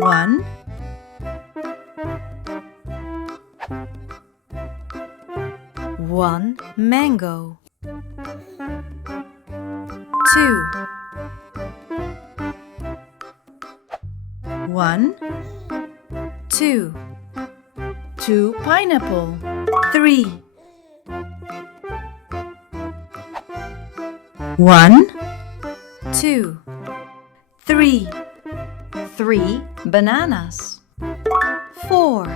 1, 1 mango. 2, 1, 2, 2 pineapple. 3, 1, 2, 3, 3 bananas. 4,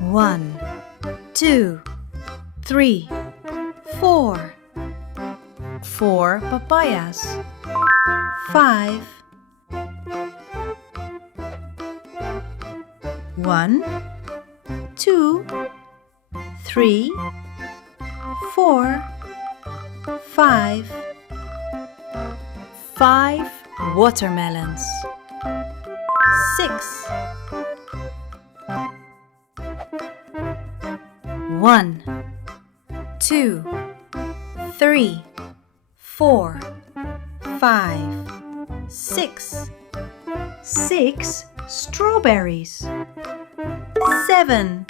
1, 2, 3, 4, 4 papayas. 5, 1, 2, 3, 4, 5, 5 watermelons. 6, 1, 2, 3, 4, 5, 6, 6 strawberries. 7,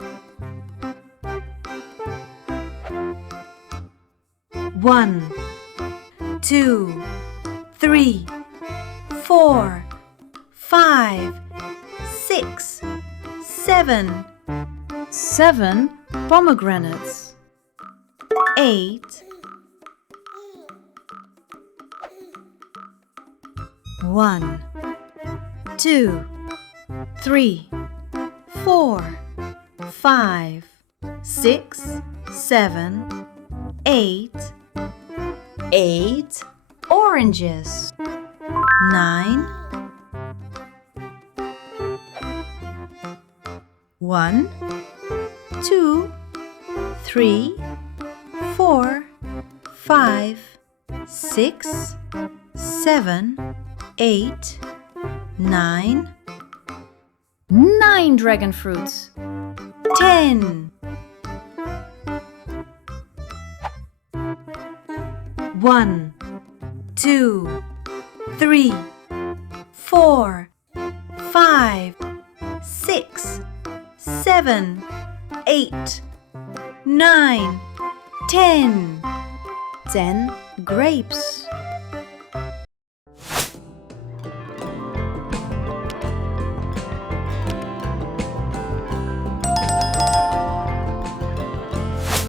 1, 2, 3, 4, 5, 6, 7, 7 pomegranates. 8, 1, 2, 3, 4, 5, 6, 7, 8, 8 oranges. 9, 1, 2, 3, 4, 5, 6, 7, 8, 9, 9 dragon fruits. 10, 1, 2, 3, 4, 5, 6, 7, 8, 9, 10. 10 grapes.